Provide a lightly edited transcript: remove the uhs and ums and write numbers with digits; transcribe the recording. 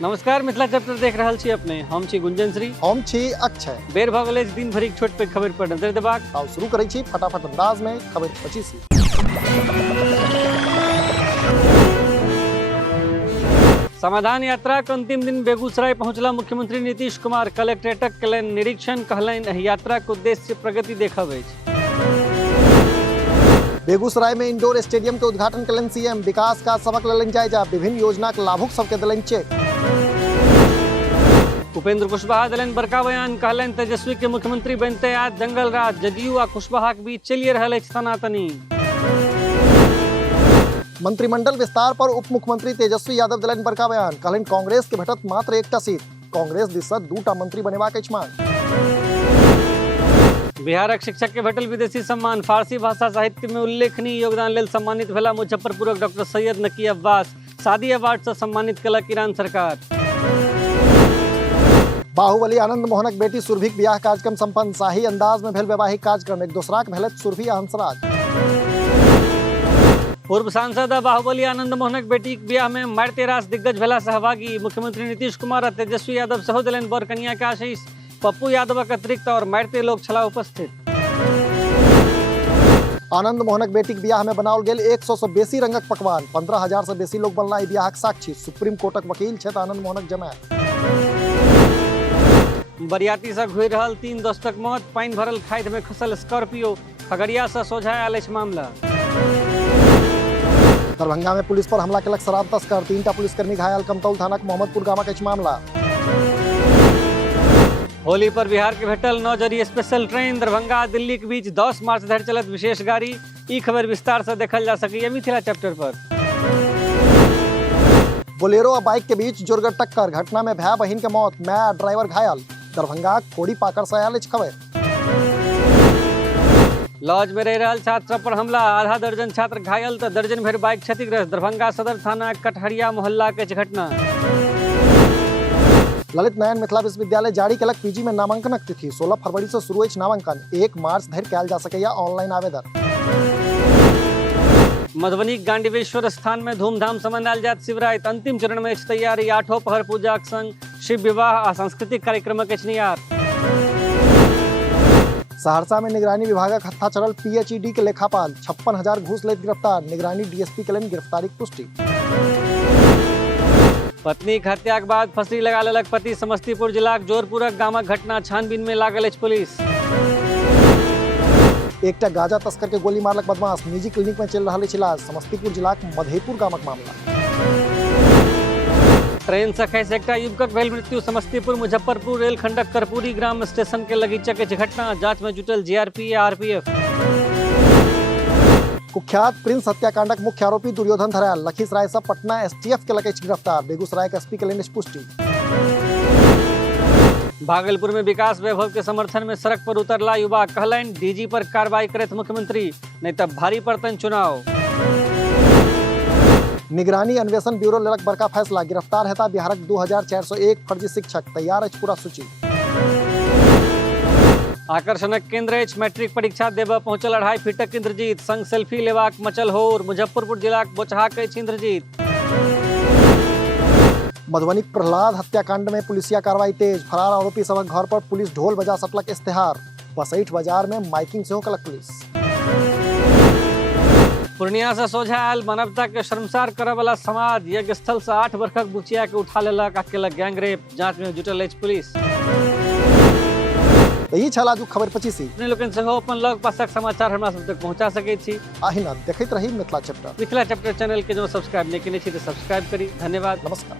नमस्कार, मिथिला चैप्टर देख रहल छी अपने। हम छी गुंजन श्री। हम छी अक्षय। बेर भऽ गेल अछि दिन भरिक छोट पैघ खबर पर नजर देबाक। आउ शुरू करै छी फटाफट अंदाज में खबर 25। समाधान यात्रा के अंतिम दिन बेगूसराय पहुंचला मुख्यमंत्री नीतीश कुमार। कलेक्ट्रेटक केलनि निरीक्षण, कहलनि एहि यात्रा के उद्देश्य प्रगति देखब अछि। बेगूसराय में इंडोर स्टेडियम के उद्घाटन कलन सीएम। विकास का सबक लेलन जायजा, विभिन्न योजना के लाभुक सबके देलन चेक। उपेंद्र कुशवाहा देलनि बड़का बयान, कहलनि तेजस्वी के मुख्यमंत्री बनते आज जंगल राज। जदयू आ कुशवाहा के बीच चलिए रहल अछि तनातनी। मंत्रिमंडल विस्तार पर उप मुख्यमंत्री तेजस्वी यादव देलनि बड़का बयान, कहलनि कांग्रेस के भेटत मात्र एकटा सीट। कांग्रेस दिससँ 2टा मंत्री बनेबाक अछि मांग। बिहारक शिक्षक के भेटल विदेशी सम्मान। फारसी भाषा साहित्य में उल्लेखनीय योगदान लेल सम्मानित भेला मुजफ्फरपुरक डॉक्टर सैयद नकी अब्बास। सादी अवार्ड से सम्मानित केलक ईरान सरकार। बाहुबली आनंद मोहनक बेटी सुरभिक बियाह कार्यक्रम संपन्न। शाही अंदाज में भेल वैवाहिक कार्यक्रम। एक दोसराक भेलत सुरभि आ हंसराज। पूर्व सांसद आ बाहुबली आनंद मोहनक बेटीक बियाह में मारिते रास दिग्गज भेला सहभागी। मुख्यमंत्री नीतीश कुमार आ तेजस्वी यादव सेहो देलनि बर कन्या के आशीष। पप्पू यादवक अतिरिक्त और मारिते लोग छला उपस्थित। आनंद मोहनक बेटीक बियाह में बनाओल गेल 100 से बेसी रंगक पकवान। 15,000 से बेसी लोग बनला ई बियाहक साक्षी। सुप्रीम कोर्टक वकील छथि आनंद मोहनक जमात। बरियाती से घुरि रहल 3 दोस्तक मौत। पानि भरल खाधि में खसल स्कॉर्पियो। खगड़िया से सोझा आयल अछि मामला। दरभंगा में पुलिस पर हमला केलक शराब तस्कर। 3टा पुलिसकर्मी घायल। कमतौल थानाक मोहम्मदपुर गामक अछि मामला। होली पर बिहार के भेटल 9 जोड़ी स्पेशल ट्रेन। दरभंगा आ दिल्ली के बीच 10 मार्च धरि चलत विशेष गाड़ी। ई खबर विस्तार से देखल जा सकैए मिथिला चैप्टर पर। बोलेरो और बाइक के बीच जोरगर टक्कर। घटना में भाई बहिन के मौत, माय आ ड्राइवर घायल। दरभंगा खोड़ी पाकर से आयल अछि खबर। लॉज में रह रहल छात्र सब पर हमला। आधा दर्जन छात्र घायल तो दर्जन भर बाइक क्षतिग्रस्त। दरभंगा सदर थाना कटहरिया मोहल्ला के घटना। ललित नारायण मिथिला विश्वविद्यालय जारी केलक पीजी में नामांकनक तिथि। 16 फरवरी से शुरू अछि नामांकन। 1 मार्च धरि कयल जा सकैया ऑनलाइन आवेदन। मधुबनी गांडीवेश्वर स्थान में धूमधाम से मनायल जायत शिवरात्रि। अंतिम चरण में अछि तैयारी। 8 पहर पूजाक संग शिव विवाह आ सांस्कृतिक कार्यक्रमक अछि नियार। सहरसा में निगरानी विभागक हत्था चढ़ल पीएचईडी के लेखापाल। 56,000 घूस लैत गिरफ्तार। निगरानी डीएसपी केलनि गिरफ्तारीक पुष्टि। पत्नी के हत्या के बाद फंसी लगा लेलक पति। समस्तीपुर जिलाक जोरपुरक गामक घटना। छानबीन में लागल अछि पुलिस। एकटा गांजा तस्कर के गोली मारलक बदमाश। निजी क्लिनिक में चल रहल अछि इलाज। समस्तीपुर जिलाक मधेपुर गामक मामला। ट्रेन से खसि एकटा युवकक भेल मृत्यु। समस्तीपुर मुजफ्फरपुर रेलखंडक कर्पूरी ग्राम स्टेशन के लगीचक अछि घटना। जांच में जुटल जीआरपी आ आरपीएफ। कुख्यात प्रिंस हत्याकांडक मुख्य आरोपी दुर्योधन धरायल। लखीसराय से पटना एसटीएफ के लगे गिरफ्तार। बेगूसराय के एसपी के लेने पुष्टि। भागलपुर में विकास वैभव के समर्थन में सड़क पर उतरला युवा। कहलनि डीजी पर कार्रवाई करैत मुख्यमंत्री, नहीं तब भारी पड़तनि चुनाव। निगरानी अन्वेषण ब्यूरो लेलक बड़का फैसला। गिरफ्तार हेता बिहारक 2401 फर्जी शिक्षक। तैयार अछि पूरा सूची। आकर्षणक केंद्र अछि मैट्रिक परीक्षा देबऽ पहुंचल 2.5 फीटक इंद्रजीत। संग सेल्फी लेबाक मचल होर। मुजफ्फरपुर जिलाक बोचहाक अछि इंद्रजीत। मधुबनी प्रहलाद हत्याकांड में पुलिसिया कार्रवाई तेज। फरार आरोपी सबक घर पर पुलिस ढोल बजा सटलक इश्तेहार। बसैठ बाजार में माइकिंग सेहो कलक पुलिस। पूर्णिया से सोझा आयल मानवता के शर्मसार करऽ वाला समाज। यज्ञ स्थल से 8 वर्षक बुचिया के उठा लेलक आ केलक गैंगरेप। जांच में जुटल अछि पुलिस। ई छल आजुक खबर 25। अपने लोकनि सेहो अपन लग पासक समाचार हमरा सब तक पहुंचा सकैत छी। अहिना देखैत रही Mithila chapter. Mithila chapter channel के जो सब्सक्राइब नहीं केने छी तो सब्सक्राइब करी। धन्यवाद, नमस्कार।